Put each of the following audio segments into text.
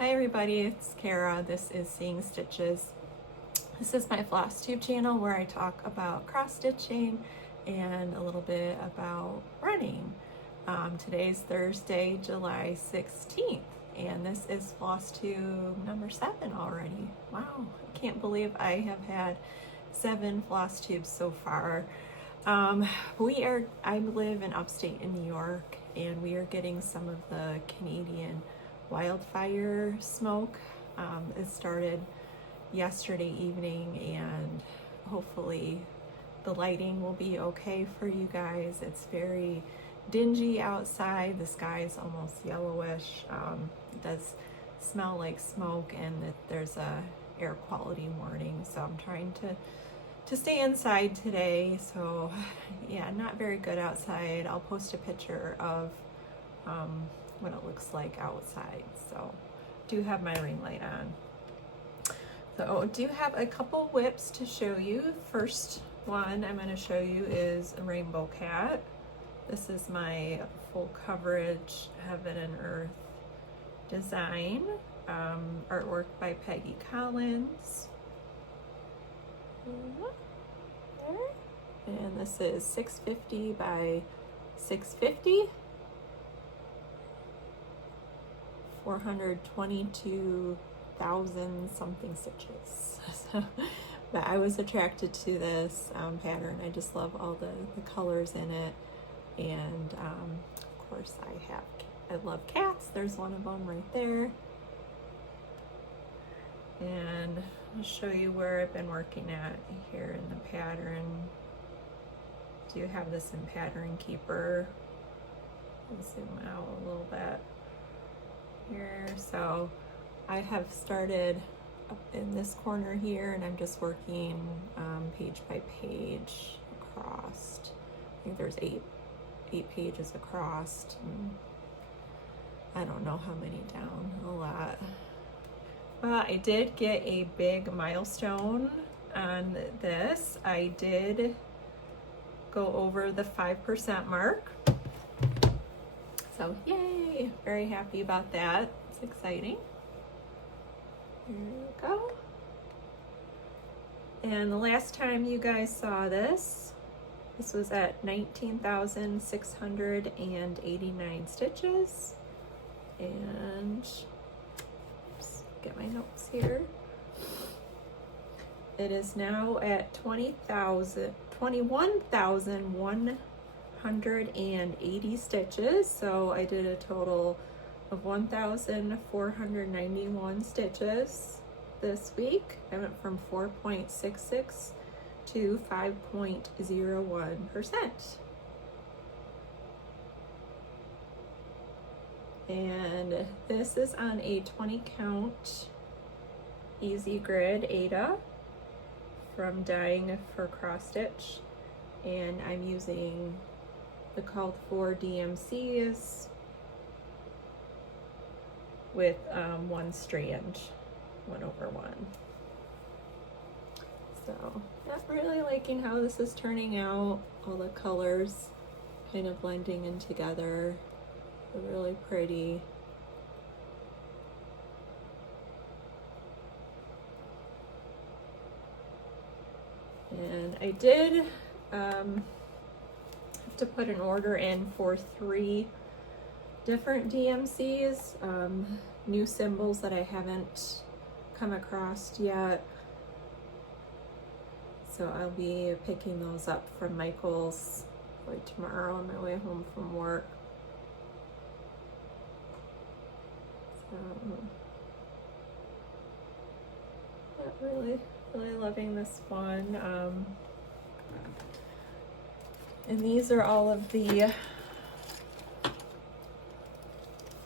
Hi everybody, it's Kara. This is Seeing Stitches. This is my Flosstube channel where I talk about cross stitching and a little bit about running. Today's Thursday, July 16th, and this is Flosstube number 7 already. Wow, I can't believe I have had 7 Flosstubes so far. I live in upstate in New York, and we are getting some of the Canadian wildfire smoke. It started yesterday evening, and hopefully the lighting will be okay for you guys. It's very dingy outside. The sky is almost yellowish. It does smell like smoke, and there's a air quality warning, so I'm trying to stay inside today. So yeah, not very good outside. I'll post a picture of what it looks like outside. So do have my ring light on. So do have a couple whips to show you. First one I'm going to show you is a rainbow cat. This is my full coverage Heaven and Earth design, artwork by Peggy Collins. And this is 650 by 650. 422,000 something stitches. But I was attracted to this pattern. I just love all the colors in it. And of course I love cats. There's one of them right there. And I'll show you where I've been working at here in the pattern. Do have this in Pattern Keeper. I'll zoom out a little bit here. So I have started up in this corner here, and I'm just working page by page across. I think there's eight pages across, and I don't know how many down, a lot. I did get a big milestone on this. I did go over the 5% mark. So yay, very happy about that. It's exciting. Here we go. And the last time you guys saw this was at 19,689 stitches. And oops, get my notes here. It is now at 21,180 stitches. So I did a total of 1,491 stitches this week. I went from 4.66 to 5.01%. And this is on a 20 count easy grid Ada from Dying for Cross Stitch, and I'm using the called for DMCs with 1 strand, 1/1. So not really liking how this is turning out. All the colors kind of blending in together. They're really pretty. And I did have to put an order in for 3 different DMCs, new symbols that I haven't come across yet. So I'll be picking those up from Michael's probably tomorrow on my way home from work. So not really loving this one. And these are all of the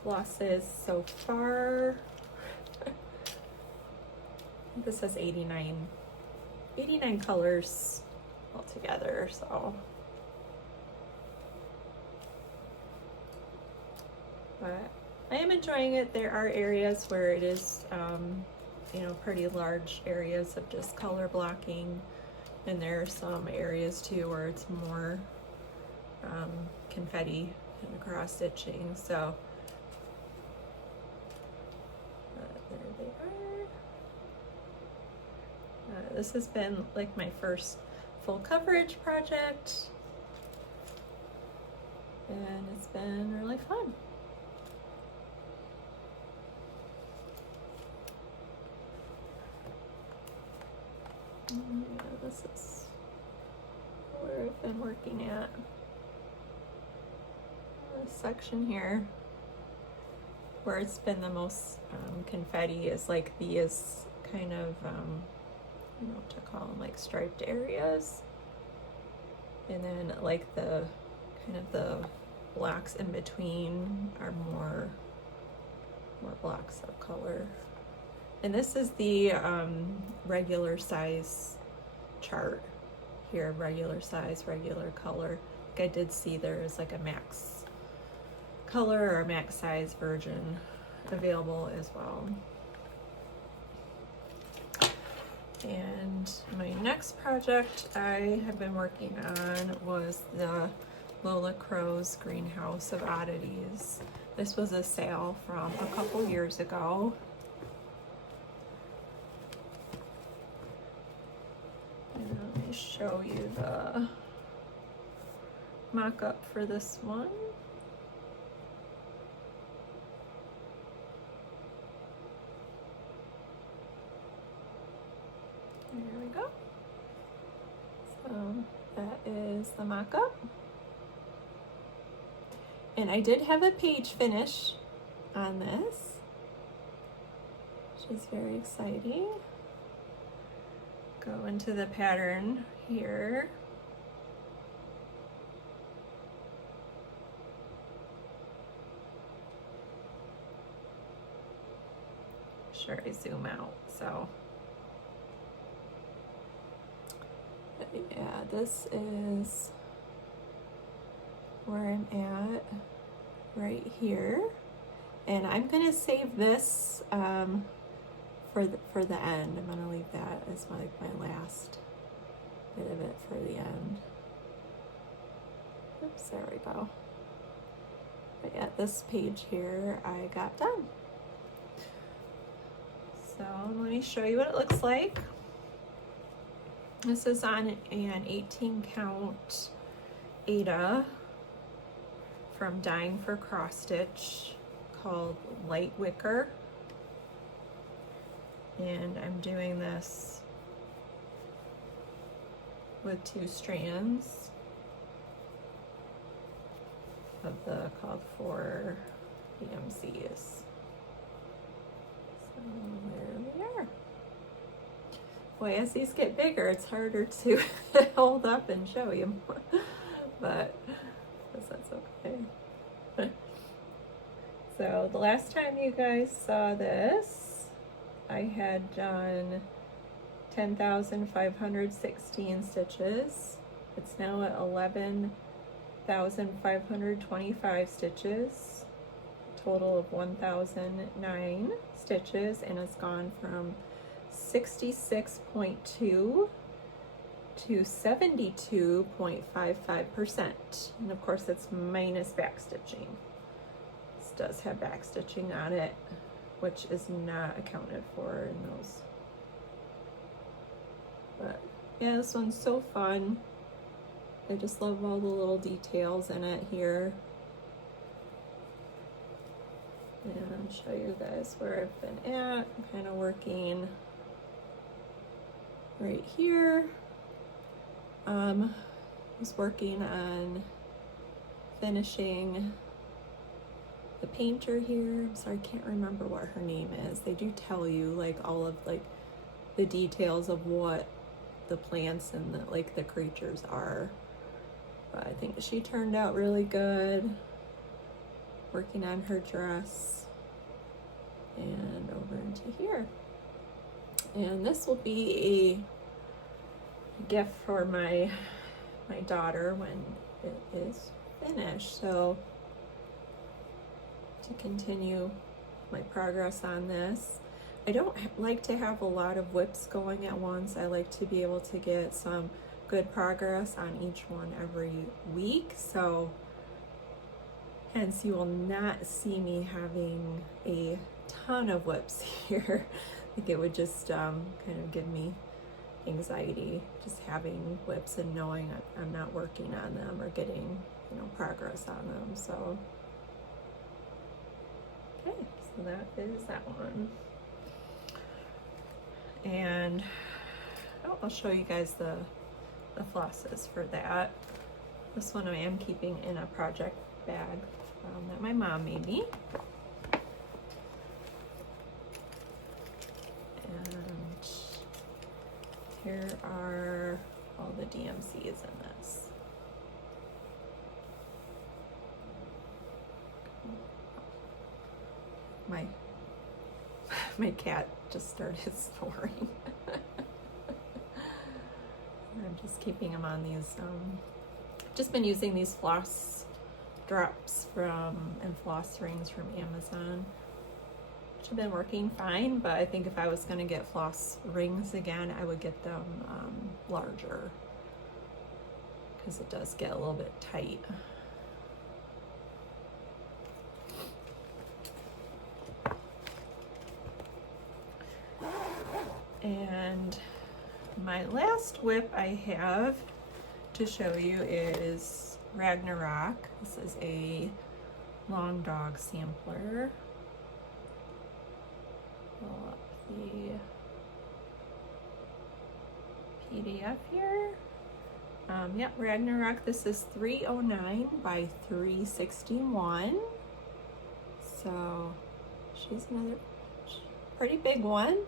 flosses so far. This has 89 colors altogether, so. But I am enjoying it. There are areas where it is, you know, pretty large areas of just color blocking, and there are some areas too where it's more confetti and cross stitching. So There they are. This has been like my first full coverage project, and it's been really fun. Yeah, this is where I've been working at. This section here where it's been the most confetti is like these kind of I don't know what to call them, like striped areas, and then like the kind of the blocks in between are more blocks of color. And this is the regular size chart here, regular size, regular color. Like I did see there is like a max color or max size version available as well. And my next project I have been working on was the Lola Crow's Greenhouse of Oddities. This was a sale from a couple years ago. And let me show you the mock-up for this one. There we go. So that is the mock-up. And I did have a page finish on this, which is very exciting. Go into the pattern here. Sure, I zoom out, so. But yeah, this is where I'm at right here. And I'm gonna save this for the end. I'm gonna leave that as my last bit of it for the end. Oops, there we go. But yeah, this page here I got done. So let me show you what it looks like. This is on an 18 count Ada from Dying for Cross Stitch called Light Wicker. And I'm doing this with 2 strands of the called for DMCs. So there we are. Boy, as these get bigger, it's harder to hold up and show you, but I guess that's okay. So the last time you guys saw this, I had done 10,516 stitches. It's now at 11,525 stitches, total of 1,009 stitches, and it's gone from 66.2 to 72.55%. And of course it's minus back stitching. This does have back stitching on it, which is not accounted for in those. But yeah, this one's so fun. I just love all the little details in it here. And I'll show you guys where I've been at. I'm kind of working right here. Was working on finishing the painter here. I'm sorry, I can't remember what her name is. They do tell you like all of like the details of what the plants and the creatures are. But I think she turned out really good. Working on her dress and over into here. And this will be a gift for my daughter when it is finished. So to continue my progress on this, I don't like to have a lot of whips going at once. I like to be able to get some good progress on each one every week. So hence you will not see me having a ton of whips here. I think it would just kind of give me anxiety just having whips and knowing I'm not working on them or getting, you know, progress on them. So okay, so that is that one. And I'll show you guys the flosses for that. This one I am keeping in a project bag that my mom made me. And here are all the DMCs in this. My cat just started snoring. I'm just keeping him on these, just been using these floss drops and floss rings from Amazon, which have been working fine, but I think if I was going to get floss rings again, I would get them larger, because it does get a little bit tight. And my last whip I have to show you is Ragnarok. This is a long dog sampler. Pull up the PDF here. Yep, Ragnarok. This is 309 by 361. So she's another pretty big one.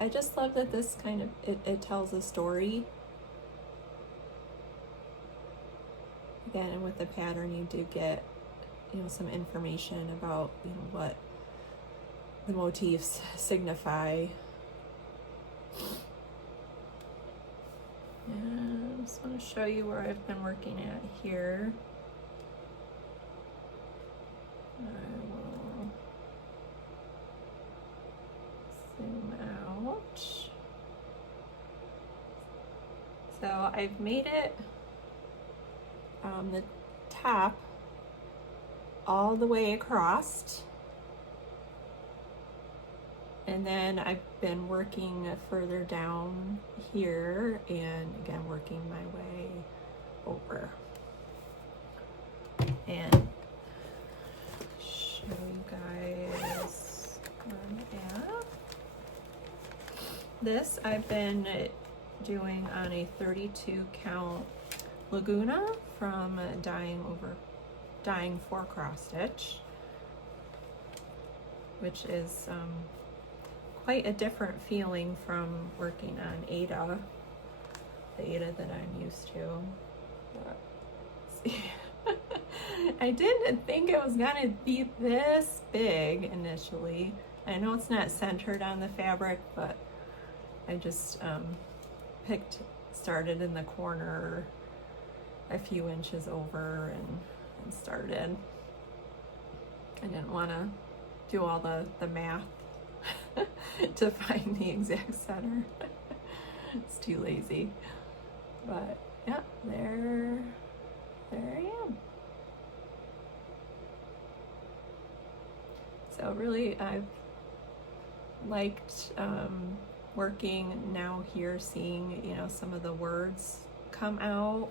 I just love that this kind of, it tells a story. Again, and with the pattern you do get, you know, some information about, you know, what the motifs signify. And I just want to show you where I've been working at here. I will zoom out. So I've made it the top all the way across, and then I've been working further down here and again working my way over. And show you guys where I'm at. This I've been doing on a 32 count Laguna from Dying for Cross Stitch, which is quite a different feeling from working on Ada, the Ada that I'm used to. But, see. I didn't think it was gonna be this big initially. I know it's not centered on the fabric, but I just started in the corner a few inches over and started. I didn't want to do all the math to find the exact center. It's too lazy. But yeah, there I am. So really I've liked working now here, seeing, you know, some of the words come out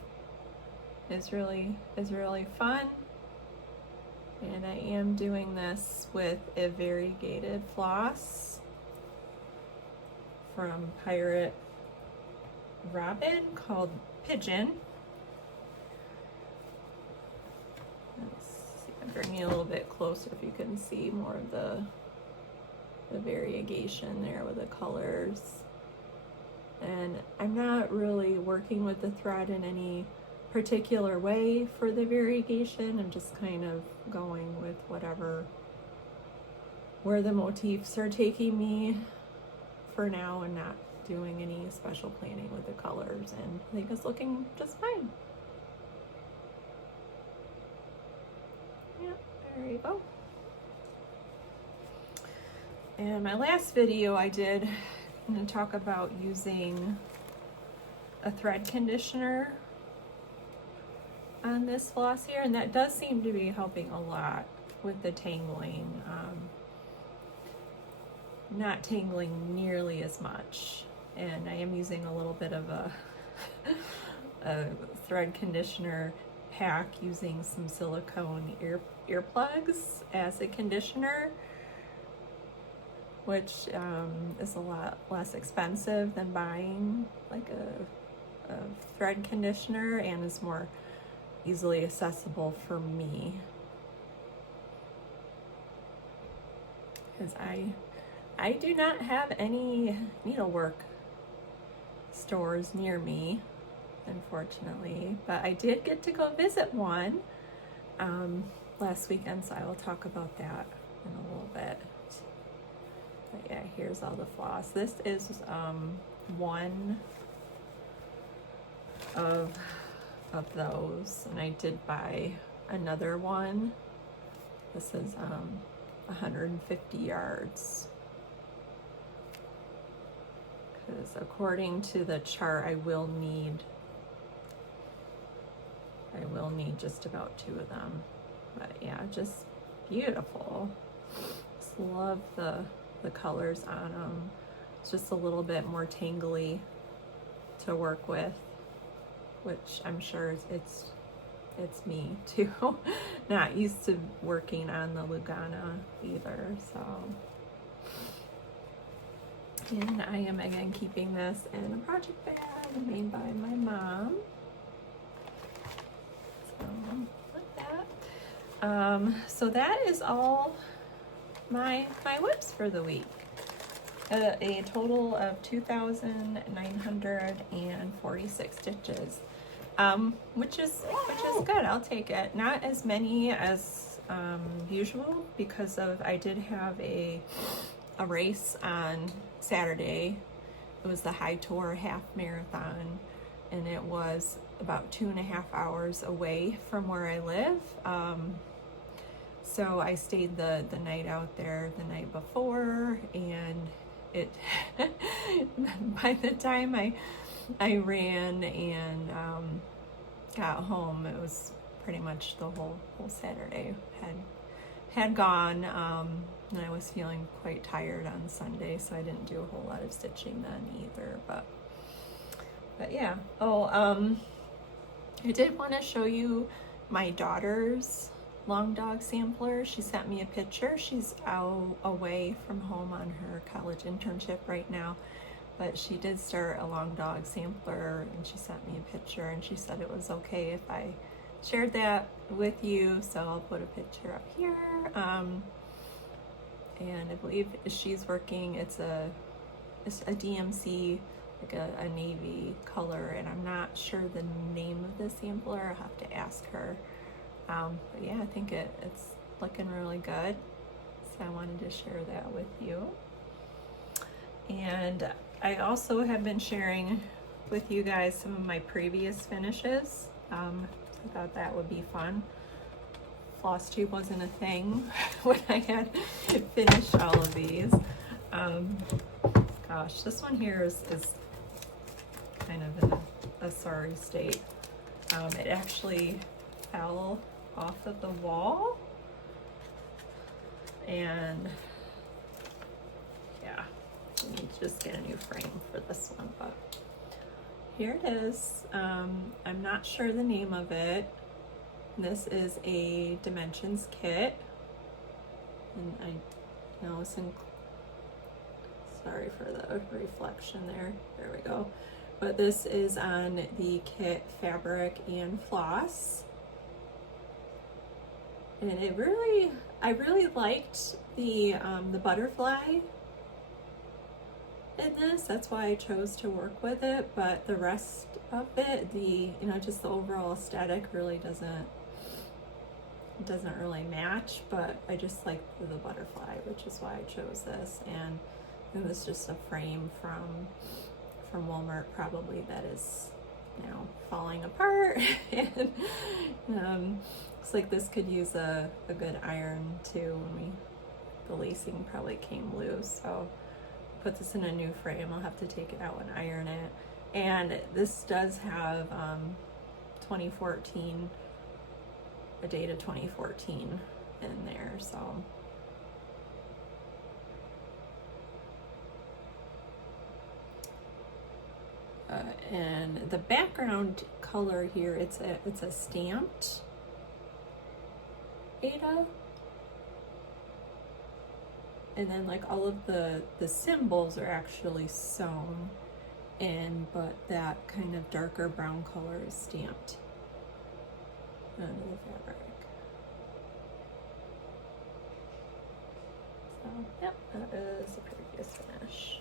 is really fun. And I am doing this with a variegated floss from Pirate Robin called Pigeon. Let's see, I'm bringing it a little bit closer if you can see more of the variegation there with the colors. And I'm not really working with the thread in any particular way for the variegation. I'm just kind of going with where the motifs are taking me for now, and not doing any special planning with the colors, and I think it's looking just fine. Yeah, there you go. And my last video I did, I'm going to talk about using a thread conditioner on this floss here, and that does seem to be helping a lot with the tangling. Not tangling nearly as much, and I am using a little bit of a thread conditioner pack using some silicone earplugs as a conditioner, which is a lot less expensive than buying like a thread conditioner, and is more easily accessible for me, because I do not have any needlework stores near me, unfortunately, but I did get to go visit one last weekend, so I will talk about that in a little bit. But yeah, here's all the floss. This is one of those, and I did buy another one. This is 150 yards. Because according to the chart, I will need just about 2 of them. But yeah, just beautiful. Just love the colors on them. It's just a little bit more tangly to work with, which I'm sure it's me too. Not used to working on the Lugana either, so. And I am again keeping this in a project bag made by my mom. So like that. So that is all my whips for the week. A total of 2,946 stitches, which is good. I'll take it. Not as many as usual, because I did have a race on Saturday. It was the High Tour half marathon, and it was about 2.5 hours away from where I live. So I stayed the night out there the night before, and it by the time I ran and got home, it was pretty much the whole Saturday had gone, and I was feeling quite tired on Sunday, so I didn't do a whole lot of stitching then either. But yeah. I did want to show you my daughter's long dog sampler. She sent me a picture. She's out away from home on her college internship right now, but she did start a long dog sampler, and she sent me a picture, and she said it was okay if I shared that with you, so I'll put a picture up here. And I believe she's working, it's a DMC, like a navy color, and I'm not sure the name of the sampler. I'll have to ask her. But yeah, I think it's looking really good, so I wanted to share that with you. And I also have been sharing with you guys some of my previous finishes. I thought that would be fun. Flosstube wasn't a thing when I had finished all of these. Gosh, this one here is kind of in a sorry state. It actually fell off of the wall, and yeah, I need to just get a new frame for this one, but here it is. I'm not sure the name of it. This is a dimensions kit, and I know sorry for the reflection there. There we go. But this is on the kit fabric and floss, and I really liked the butterfly in this. That's why I chose to work with it. But the rest of it, just the overall aesthetic really doesn't really match. But I just like the butterfly, which is why I chose this. And it was just a frame from Walmart, probably, that is now falling apart. And looks like this could use a good iron too. The lacing probably came loose, so put this in a new frame. I'll have to take it out and iron it. And this does have 2014 a date of 2014 in there, so. And the background color here, it's a stamped Ada. And then like all of the symbols are actually sewn in, but that kind of darker brown color is stamped onto the fabric. So, yep, that is the previous finish.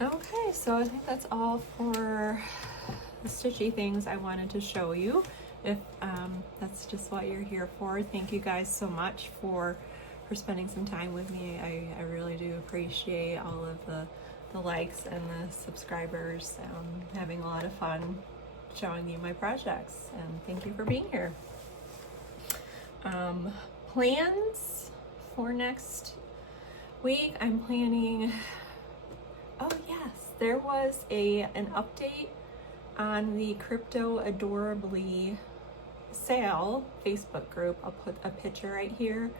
Okay, so I think that's all for the stitchy things I wanted to show you. If that's just what you're here for, thank you guys so much for spending some time with me. I really do appreciate all of the likes and the subscribers. Having a lot of fun showing you my projects, and thank you for being here. Plans for next week, I'm planning, oh yes, there was an update on the Crypto Adorably sale Facebook group. I'll put a picture right here,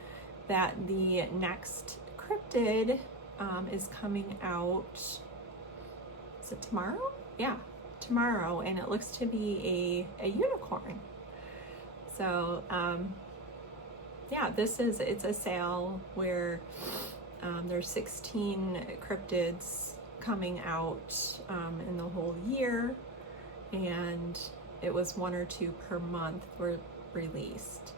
that the next cryptid is coming out, is it tomorrow? Yeah, tomorrow, and it looks to be a unicorn. So yeah, it's a sale where there's 16 cryptids coming out in the whole year, and it was 1 or 2 per month were released.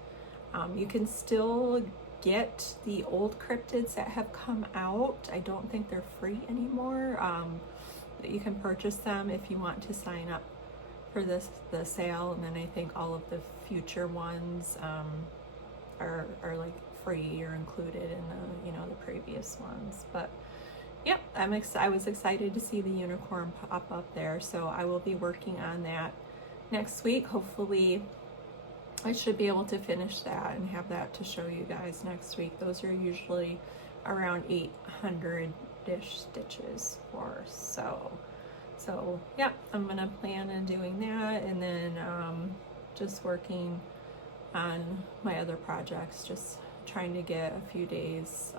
You can still get the old cryptids that have come out. I don't think they're free anymore. You can purchase them if you want to sign up for the sale, and then I think all of the future ones are like free or included in the previous ones. But yep, I was excited to see the unicorn pop up there, so I will be working on that next week. Hopefully I should be able to finish that and have that to show you guys next week. Those are usually around 800-ish stitches for, so yeah, I'm gonna plan on doing that, and then just working on my other projects, just trying to get a few days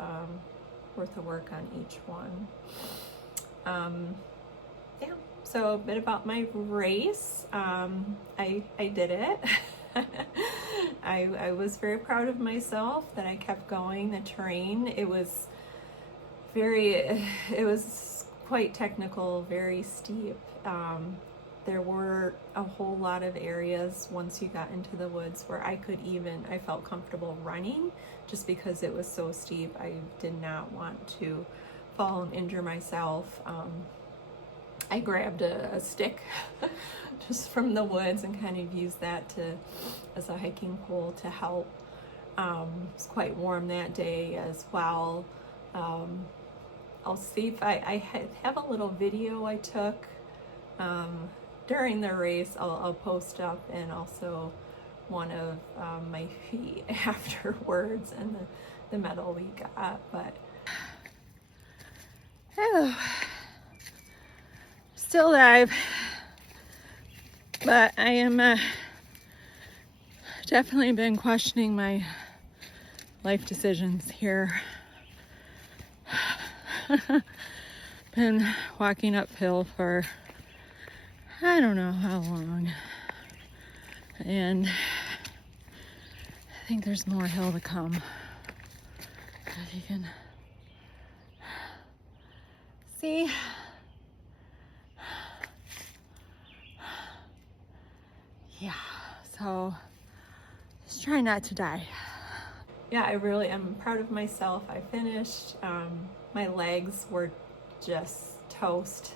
worth of work on each one. Yeah, so a bit about my race. I did it. I was very proud of myself that I kept going. The terrain, it was quite technical, very steep. There were a whole lot of areas once you got into the woods where I felt comfortable running, just because it was so steep. I did not want to fall and injure myself. I grabbed a stick just from the woods and kind of used that as a hiking pole to help. It was quite warm that day as well. I'll see if I have a little video I took during the race. I'll post up, and also one of my feet afterwards, and the medal we got. But hello. Still alive, but I am definitely been questioning my life decisions here. Been walking uphill for I don't know how long, and I think there's more hill to come. If you can see. Yeah, so just try not to die. Yeah, I really am proud of myself. I finished. My legs were just toast.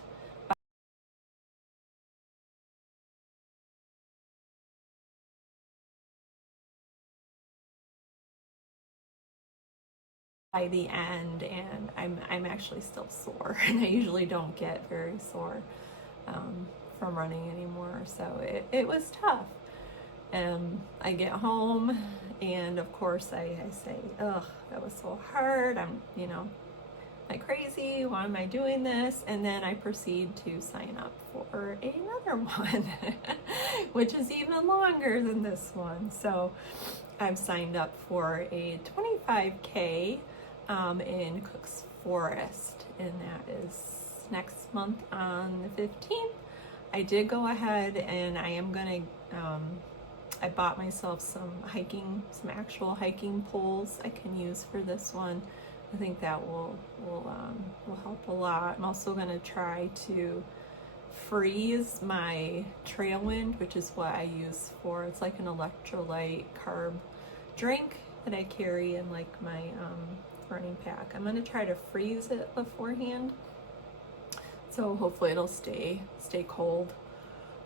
By the end, and I'm actually still sore, and I usually don't get very sore from running anymore, so it was tough. I get home, and of course I say, ugh, that was so hard. I'm I crazy? Why am I doing this? And then I proceed to sign up for another one, which is even longer than this one. So I've signed up for a 25K in Cook's Forest, and that is next month on the 15th. I did go ahead and I am gonna, I bought myself some actual hiking poles I can use for this one. I think that will help a lot. I'm also gonna try to freeze my Trailwind, which is what I use for, it's like an electrolyte carb drink that I carry in like my running pack. I'm gonna try to freeze it beforehand, so hopefully it'll stay cold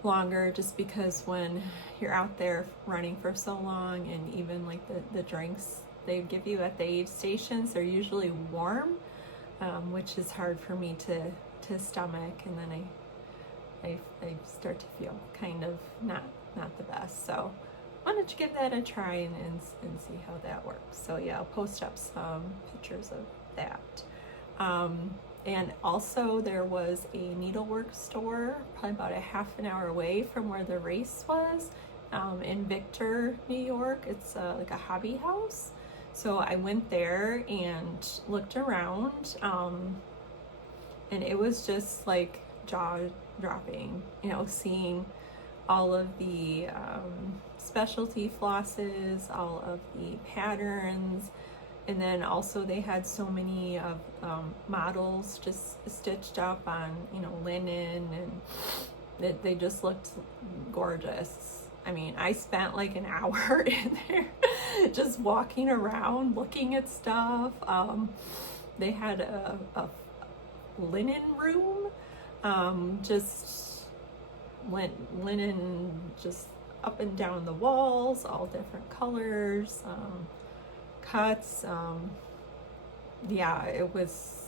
longer, just because when you're out there running for so long, and even like the drinks they give you at the aid stations, they're usually warm, which is hard for me to stomach, and then I start to feel kind of not the best. So I wanted to give that a try and see how that works. So yeah, I'll post up some pictures of that. And also there was a Needlework store probably about a half an hour away from where the race was, in Victor, New York. It's like a hobby house. So I went there and looked around, and it was just like jaw-dropping, you know, seeing all of the specialty flosses, all of the patterns, and then also they had so many of models just stitched up on, you know, linen, and they just looked gorgeous. I mean, I spent like an hour in there just walking around looking at stuff. They had a linen room, just linen just up and down the walls, all different colors, cuts. Yeah, it was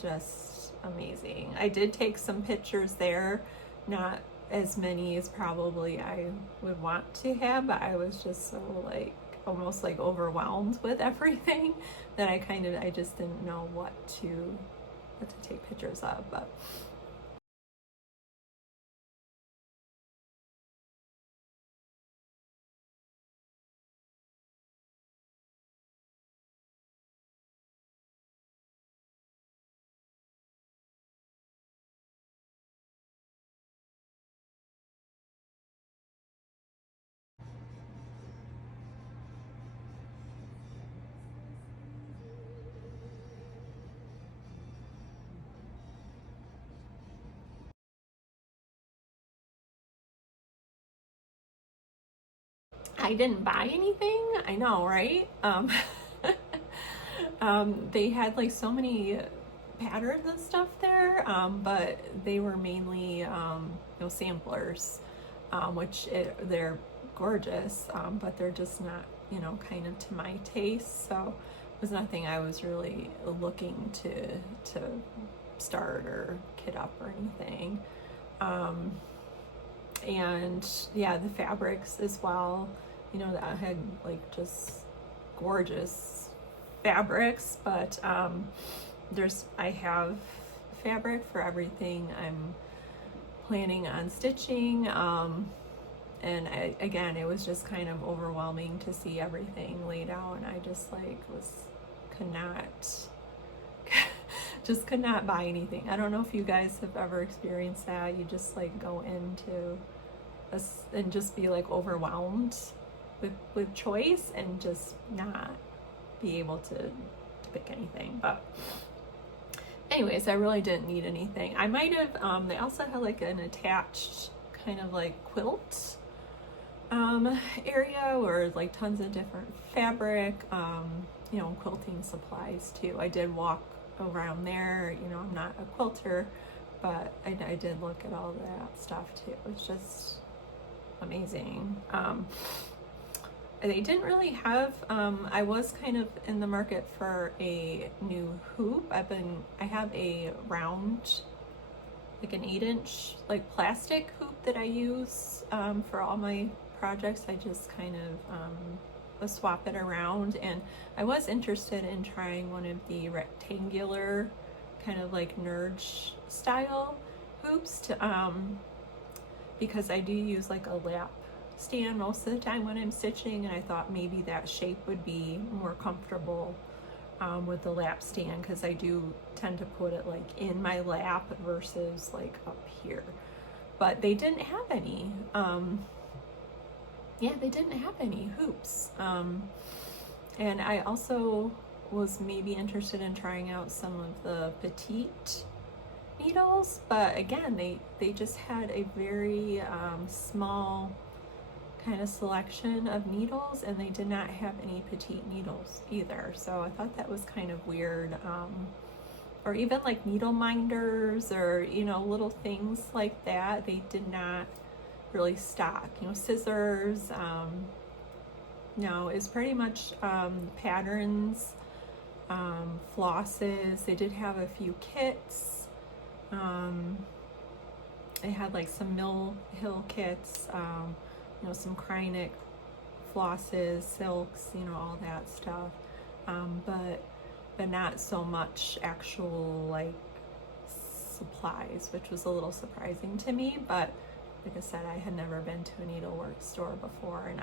just amazing. I did take some pictures there, not as many as probably I would want to have, but I was just so like almost like overwhelmed with everything that I just didn't know what to take pictures of. But I didn't buy anything. I know, right? They had like so many patterns and stuff there, but they were mainly you know, samplers, which they're gorgeous, but they're just not, you know, kind of to my taste. So it was nothing I was really looking to start or kit up or anything. And yeah, the fabrics as well, you know, that had like just gorgeous fabrics, but I have fabric for everything I'm planning on stitching, and again, it was just kind of overwhelming to see everything laid out, and I just like could not buy anything. I don't know if you guys have ever experienced that. You just like go into and just be like overwhelmed with choice and just not be able to pick anything. But anyways, I really didn't need anything. I might have, they also had like an attached kind of like quilt area, or like tons of different fabric, you know, quilting supplies too. I did walk around there, you know, I'm not a quilter, but I did look at all that stuff too. It was just amazing. They didn't really have, I was kind of in the market for a new hoop. I have a round, like an 8-inch like plastic hoop that I use for all my projects. I just kind of swap it around. And I was interested in trying one of the rectangular kind of like nerd style hoops to, because I do use like a lap stand most of the time when I'm stitching, and I thought maybe that shape would be more comfortable with the lap stand, because I do tend to put it like in my lap versus like up here. But they didn't have any. Yeah, they didn't have any hoops. And I also was maybe interested in trying out some of the petite needles, but again, they just had a very small kind of selection of needles, and they did not have any petite needles either. So I thought that was kind of weird. Or even like needle minders, or you know, little things like that, they did not really stock. You know, scissors, no, it's pretty much patterns, flosses. They did have a few kits. They had like some Mill Hill kits, you know, some Krynic flosses, silks, you know, all that stuff. But not so much actual like supplies, which was a little surprising to me. But like I said, I had never been to a needlework store before, and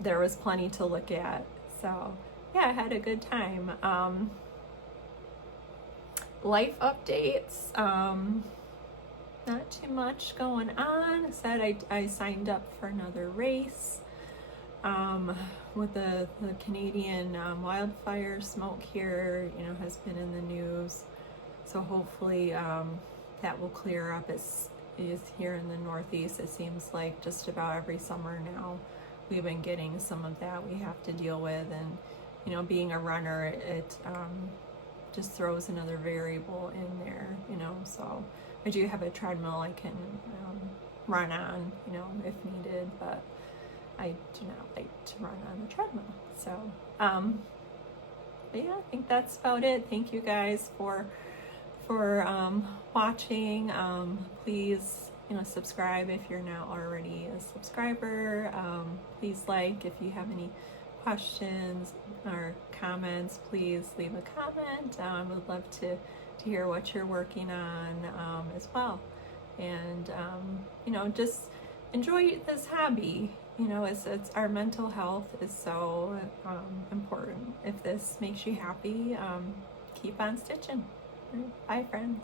there was plenty to look at. So yeah, I had a good time. Life updates, not too much going on. I said I signed up for another race with the Canadian wildfire smoke here, you know, has been in the news. So hopefully that will clear up. It's here in the Northeast. It seems like just about every summer now we've been getting some of that we have to deal with. And you know, being a runner, it just throws another variable in there, you know. So I do have a treadmill I can run on, you know, if needed, but I do not like to run on a treadmill. So but yeah, I think that's about it. Thank you guys for watching. Please, you know, subscribe if you're not already a subscriber. Please like. If you have any questions or comments, please leave a comment. Would love to hear what you're working on as well. And you know, just enjoy this hobby. You know, it's our mental health is so important. If this makes you happy, keep on stitching. Bye, friends.